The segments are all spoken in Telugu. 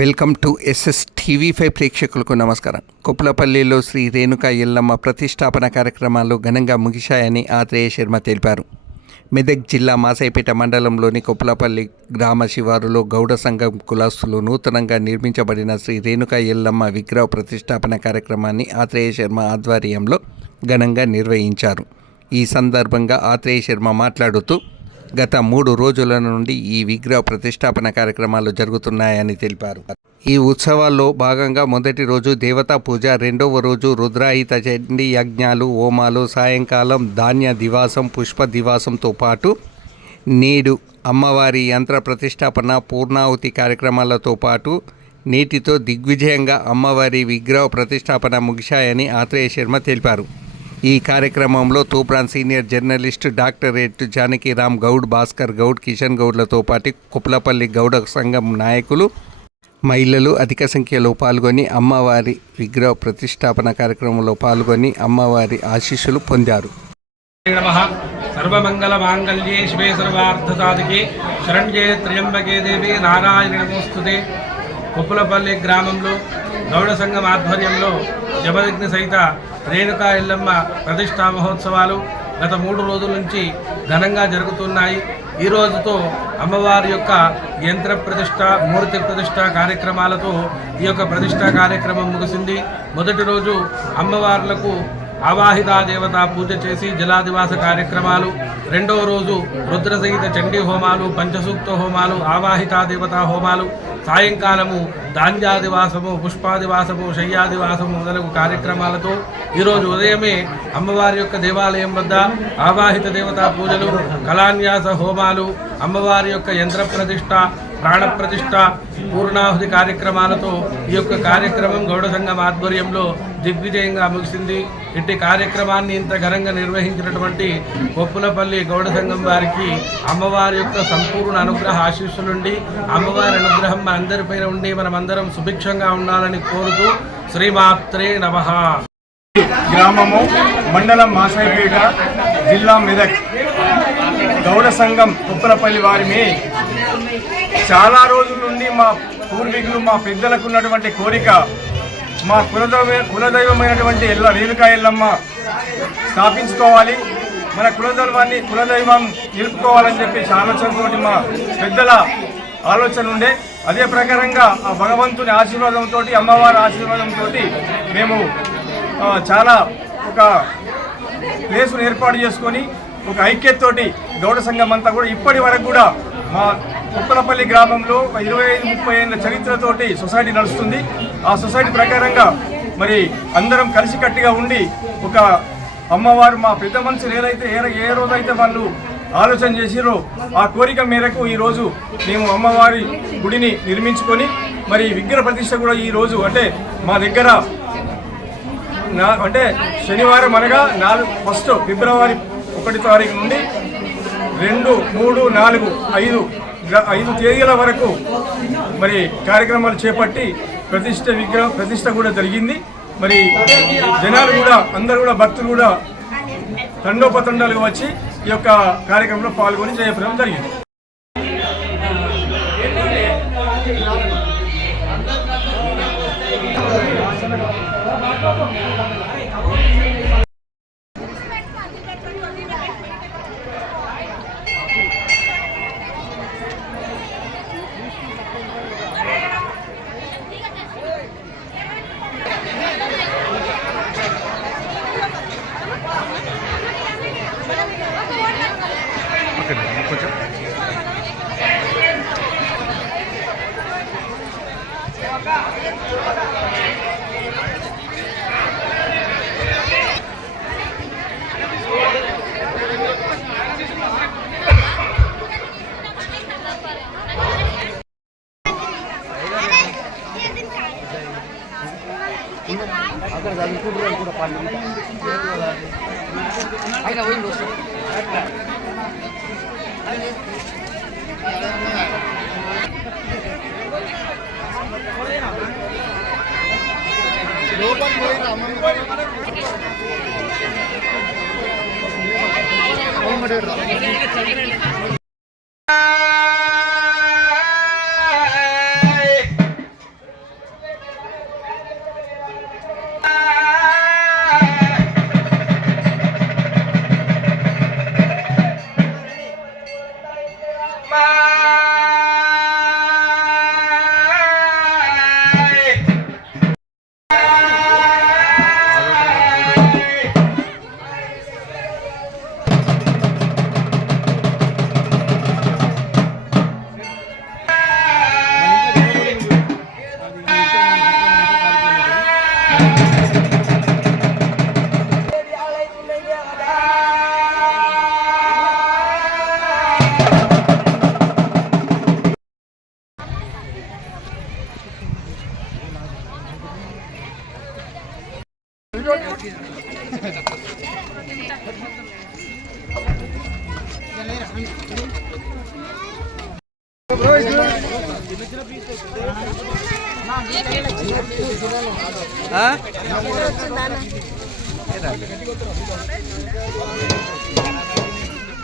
వెల్కమ్ టు SS TV5 ప్రేక్షకులకు నమస్కారం. కొప్పులపల్లిలో శ్రీ రేణుకా ఎల్లమ్మ ప్రతిష్టాపన కార్యక్రమాలు ఘనంగా ముగిశాయని ఆత్రేయ శర్మ తెలిపారు. మెదక్ జిల్లా మాసైపేట మండలంలోని కొప్పులపల్లి గ్రామ శివారులో గౌడ సంఘం కులస్తులు నూతనంగా నిర్మించబడిన శ్రీ రేణుకా ఎల్లమ్మ విగ్రహ ప్రతిష్టాపన కార్యక్రమాన్ని ఆత్రేయ శర్మ ఆధ్వర్యంలో ఘనంగా నిర్వహించారు. ఈ సందర్భంగా ఆత్రేయ శర్మ మాట్లాడుతూ గత 3 రోజుల నుండి ఈ విగ్రహ ప్రతిష్టాపన కార్యక్రమాలు జరుగుతున్నాయని తెలిపారు. ఈ ఉత్సవాల్లో భాగంగా మొదటి రోజు దేవతా పూజ, రెండవ రోజు రుద్రాహిత చండీ యజ్ఞాలు, హోమాలు, సాయంకాలం ధాన్య దివాసం, పుష్ప దివాసంతో పాటు నేడు అమ్మవారి యంత్ర ప్రతిష్టాపన, పూర్ణాహుతి కార్యక్రమాలతో పాటు నేటితో దిగ్విజయంగా అమ్మవారి విగ్రహ ప్రతిష్టాపన ముగిశాయని ఆత్రేయ శర్మ తెలిపారు. ఈ కార్యక్రమంలో Toopran senior journalist doctor Janakiram Goud, Bhaskar Goud, Kishan గౌడ్లతో పాటు కొప్పులపల్లి గౌడ సంఘం నాయకులు, మహిళలు అధిక సంఖ్యలో పాల్గొని అమ్మవారి విగ్రహ ప్రతిష్టాపన కార్యక్రమంలో పాల్గొని అమ్మవారి ఆశీస్సులు పొందారు. సర్వమంగళ మాంగళ్యే శివే సర్వార్థసాధికే శరణ్యే త్ర్యంబకే దేవి నారాయణ నమోస్తుతే. కొప్పులపల్లి గ్రామంలో గౌడ సంఘం ఆధ్వర్యంలో జపయజ్ఞ సహిత రేణుకా ఎల్లమ్మ ప్రతిష్టా మహోత్సవాలు గత 3 రోజుల నుంచి ఘనంగా జరుగుతున్నాయి. ఈ రోజుతో అమ్మవారి యొక్క యంత్ర ప్రతిష్ట, మూర్తి ప్రతిష్ట కార్యక్రమాలతో ఈ యొక్క ప్రతిష్టా కార్యక్రమం ముగిసింది. మొదటి రోజు అమ్మవార్లకు ఆవాహితా దేవత పూజ చేసి జలాదివాస కార్యక్రమాలు, రెండవ రోజు రుద్రసహిత చండీ హోమాలు, పంచసూక్త హోమాలు, ఆవాహితా దేవతా హోమాలు, సాయంకాలము ధాన్యాదివాసము, పుష్పాదివాసము, శయ్యాదివాసము మొదలగు కార్యక్రమాలతో ఈరోజు ఉదయమే అమ్మవారి యొక్క దేవాలయం వద్ద ఆవాహిత దేవతా పూజలు, కళాన్యాస హోమాలు, అమ్మవారి యొక్క యంత్ర ప్రతిష్ట, ప్రాణప్రతిష్ఠ, పూర్ణాహుతి కార్యక్రమాలతో ఈ యొక్క కార్యక్రమం గౌడ సంఘం ఆధ్వర్యంలో దిగ్విజయంగా ముగిసింది. ఇట్టి కార్యక్రమాన్ని ఇంత ఘనంగా నిర్వహించినటువంటి కొప్పులపల్లి గౌడ సంఘం వారికి అమ్మవారి యొక్క సంపూర్ణ అనుగ్రహ ఆశీస్సులుండి అమ్మవారి అనుగ్రహం మన అందరిపైన ఉండి మనమందరం సుభిక్షంగా ఉండాలని కోరుతూ శ్రీమాత్రే నమః. గ్రామము మండలం మాసాయిపేట, జిల్లా మెదక్ గౌడ సంఘం కొప్పులపల్లి వారిని చాలా రోజుల నుండి మా పూర్వీకులు, మా పెద్దలకు ఉన్నటువంటి కోరిక మా కులదైవమైనటువంటి రేణుకా ఎల్లమ్మ స్థాపించుకోవాలి, మన కులదైవం నిలుపుకోవాలని చెప్పి ఆలోచనతోటి మా పెద్దల ఆలోచన ఉండే. అదే ప్రకారంగా ఆ భగవంతుని ఆశీర్వాదంతో, అమ్మవారి ఆశీర్వాదంతో మేము చాలా ఒక ప్లేసును ఏర్పాటు చేసుకొని ఒక ఐక్యతతోటి గౌడ సంఘం అంతా కూడా ఇప్పటి వరకు కూడా మా కొప్పులపల్లి గ్రామంలో 25-30 ఏళ్ళ చరిత్రతోటి సొసైటీ నడుస్తుంది. ఆ సొసైటీ ప్రకారంగా మరి అందరం కలిసికట్టుగా ఉండి ఒక అమ్మవారు మా పెద్ద మనుషులు ఏ రోజైతే వాళ్ళు ఆలోచన చేసిరో ఆ కోరిక మేరకు ఈరోజు మేము అమ్మవారి గుడిని నిర్మించుకొని మరి విగ్రహ ప్రతిష్ట కూడా ఈరోజు అంటే మా దగ్గర అంటే శనివారం అనగా 1 ఫిబ్రవరి 1 తారీఖు నుండి 2, 3, 4, 5 తేదీల వరకు మరి కార్యక్రమాలు చేపట్టి విగ్రహ ప్రతిష్ట కూడా జరిగింది. మరి జనాలు కూడా అందరూ కూడా భక్తులు కూడా తండోపతండాలుగా వచ్చి ఈ యొక్క కార్యక్రమంలో పాల్గొని జయప్రదం జరిగింది. అక్కడ చదువుకుంటున్నారు కూడా పని అయినా పోయి లోపలికి పోయి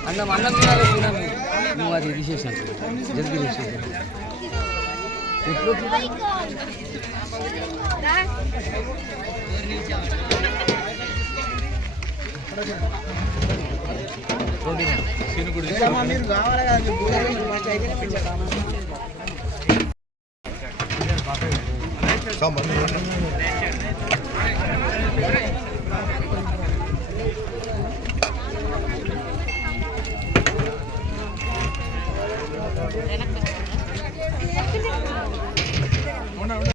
అన్నం అన్నం తినాలి నువ్వు అది తీసేసాను జల్దీ తీసేసాను